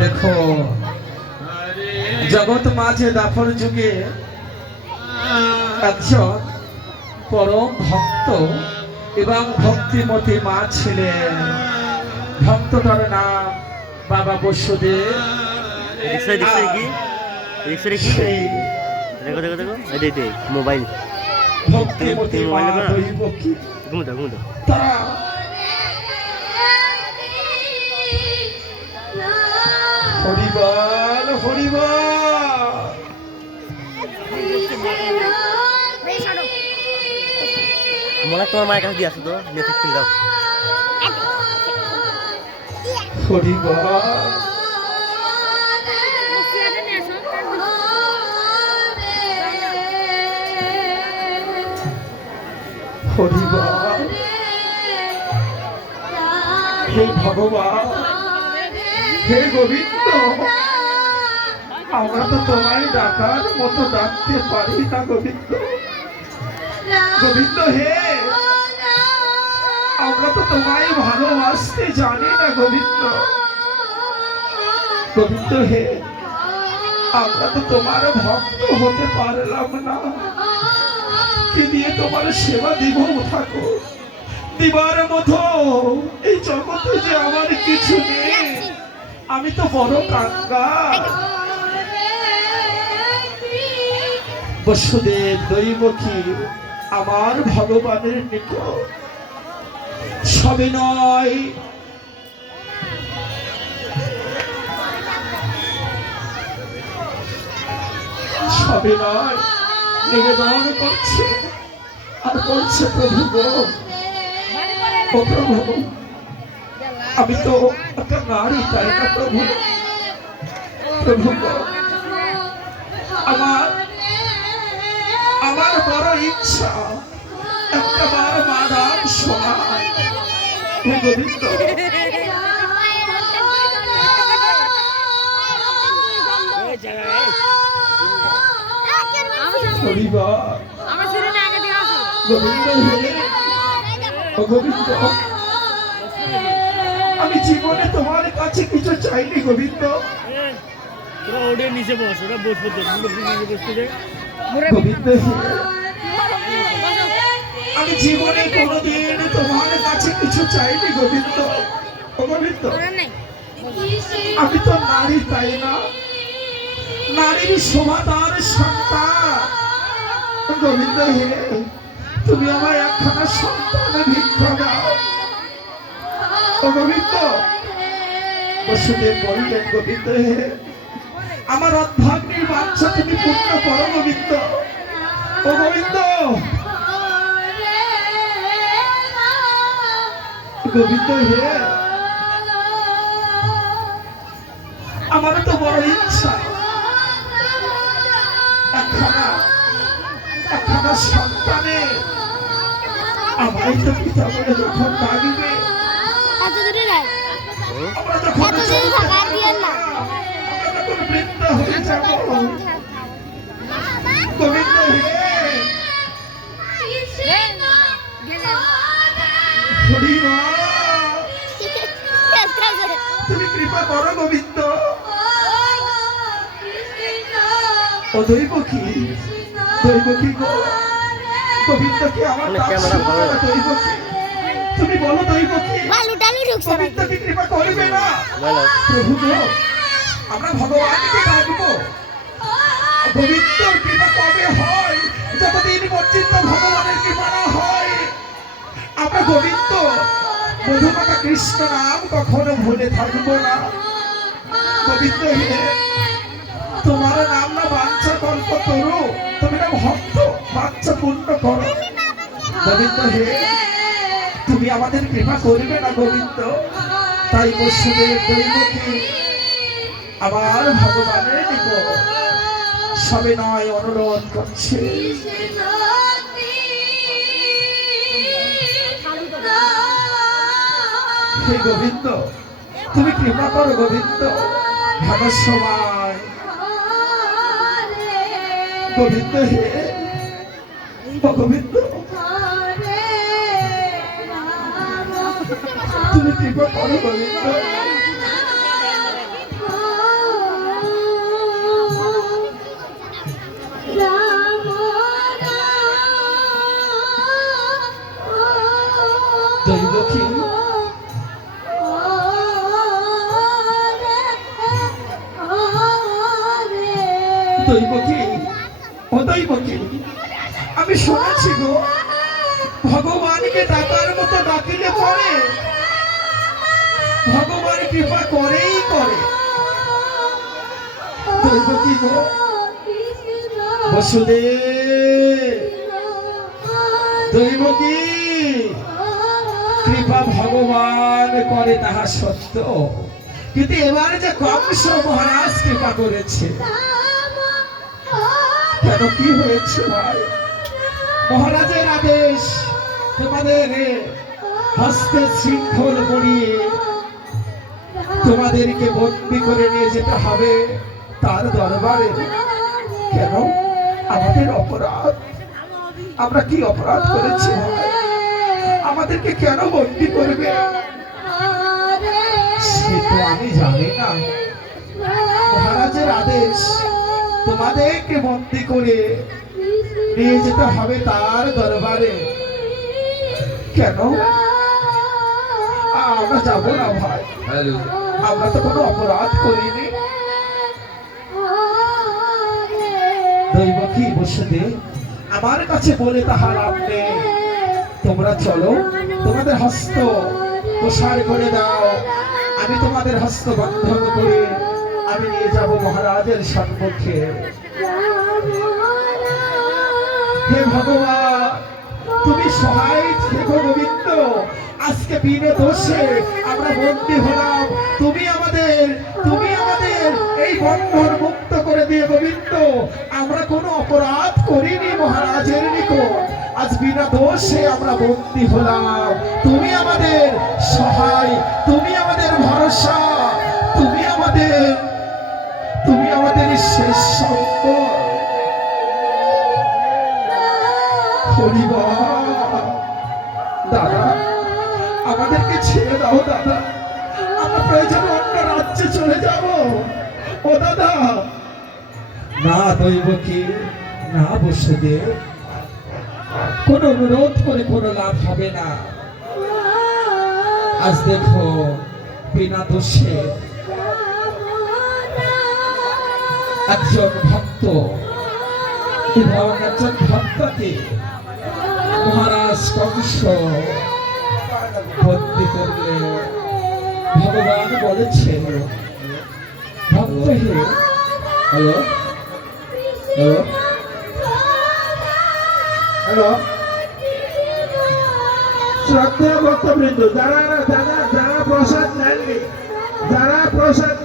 দেখো জগৎ মাঝে দাফর যুগে একজন পরম ভক্ত এবং ভক্তিমতী মা ছিলেন। ভক্ত ভক্তটার নাম বাবা বসুদেব। কি? কি? দেখো দেখো দেখো। মোবাইল ভক্তিমতী মা দৈবকী। ঘুমো ঘুমো তারা মোলা তোমার মায়ের কাছে দিয়ে আসো তো দাও হে ভগবান, হে গোবিন্দ, আমরা তো তোমায় ডাকার মতো ডাকতে পারি না, গোবিন্দ। গোবিন্দ, হে আমরা তো তোমায় ভালোবাসতে জানি না গোবিন্দ। গোবিন্দ হে, আমরা তো তোমার ভক্ত হতে পারলাম না। কি দিয়ে তোমার সেবা দিব থাকো দিবার মতো এই জগতে যে আমার কিছু নেই। আমি তো বড় কাঙ্গা বসুদেব, দৈবকী, আমার ভগবানের নিকট। সবে নয়। সবে নয়। নিবেদন করছে। আর বলছে, প্রভু প্রভু, আমি তো একটা নারী না প্রভু? প্রভু আমার আমার বড় ইচ্ছা, একটা গোবিন্দ আমি জীবনে তোমার কাছে কিছু চাইনি গোবিন্দ। ওডে নিচে বস ওরা বসবো গোবিন্দ আমি জীবনে কোনোদিন তোমার কাছে কিছু চাইনি গোবিন্দ। গোবিন্দ আমি তো নারী তাই না? নারীর সমাতার সন্তান। গোবিন্দ হে তুমি আমার একখানা সন্তান ভিক্ষা দাও। গোবিন্দ বসুদেব বললেন গোবিন্দ হে আমার অধ্যাত্মিক গোবিন্দ হে আমার তো বড় ইচ্ছা। একখানা একখানা সন্তানে তো পিতা বলে যখন ডাকবে আমরা যখন বৃদ্ধ হয়ে যাব গোবিন্দ হে। হরিমা করো গোবিন্দ ও দৈব কি দৈব কি গো গোবিন্দ কি আমার অনেক ডাক ক্যামেরা শুনবে ভালো। না, দৈব কি তুমি বলো দৈব কি বালু টালু ঢুকছে গোবিন্দ কি কৃপা করবে না? বলো প্রভু গো আমরা ভগবানকে ডাকবো। গোবিন্দর কৃপা কবে হয়? যতদিন পর্যন্ত ভগবানের কৃপা না হয় আমরা গোবিন্দ। মধুমাতা কৃষ্ণ নাম কখনো ভুলে থাকব না। পবিত্র হে তোমার নাম না বাঞ্ছা কল্প তরু তুমি না ভক্ত বাচ্চা পূর্ণ করো। গোবিন্দ হে, তুমি আমাদের কৃপা করবে না গোবিন্দ। তাই বসুদেব দৈবকী আবার ভগবানের নিকট সবে নয় অনুরোধ করছে। হে গোবিন্দ। তুমি কৃপা করো গোবিন্দ। ভাবার সময়। গোবিন্দ হে গোবিন্দ তুমি কৃপা করো গোবিন্দ। আমি শুনেছি গো, ভগবানকে ডাকার মতো ডাকিলে পরে, ভগবান কৃপা করেই করে। বসুদেব, দৈবকী, কৃপা ভগবান করে তাহা সত্য। কিন্তু এবারে যে কংস মহারাজ কৃপা করেছে, কেন কি হয়েছে ভাই? মহারাজের আদেশ তোমাদের হস্তে শৃঙ্খল পরিয়ে তোমাদেরকে বন্দি করে নিয়ে যেতে হবে তার দরবারে। কেন? আমাদের অপরাধ। আমরা কি অপরাধ করেছি? আমাদেরকে কেন বন্দি করবে? সে তো আমি জানি না। মহারাজের আদেশ তোমাদেরকে বন্দি করে নিয়ে যেতে হবে তার দরবারে। কেন? আমরা যাব না ভাই। আমরা তো কোনো অপরাধ করিনি। দৈবকী বসুদে আমার কাছে বলে তাহার নেই। তোমরা চলো। তোমাদের হস্ত প্রসার করে দাও। আমি তোমাদের হস্ত বন্ধন করে আমি নিয়ে যাব মহারাজের সম্মুখে। হে ভগবান, তুমি সহায় থেকো গোবিন্দ আজকে বিনে দোষে আমরা বন্দী হলাম। তুমি আমাদের তুমি আমাদের এই বন্ধন মুক্ত করে দিয়ে গোবিন্দ আমরা কোনো অপরাধ করিনি মহারাজের নিকট। আজ বিনা দোষে আমরা বন্দী হলাম। তুমি আমাদের সহায়, তুমি আমাদের ভরসা, তুমি আমাদের তুমি আমাদের শেষ সম্পদ। হরিবল। দাদা, আমাদেরকে ছেড়ে দাও, দাদা। আমরা প্রয়োজন অন্য রাজ্যে চলে যাব। ও দাদা, না দৈব কি না বসে দে কোন অনুরোধ করে কোনো লাভ হবে না। আজ দেখো, বিনা দোষে একজন ভক্ত এবং একজন ভক্তকে মহারাজ কংস বন্দি করলে ভগবান বলেছেন, ভক্ত হে। হ্যালো? হ্যালো? হ্যালো? শ্রদ্ধা ভক্তবৃন্দ যারা যারা যারা প্রসাদ নেননি, যারা প্রসাদ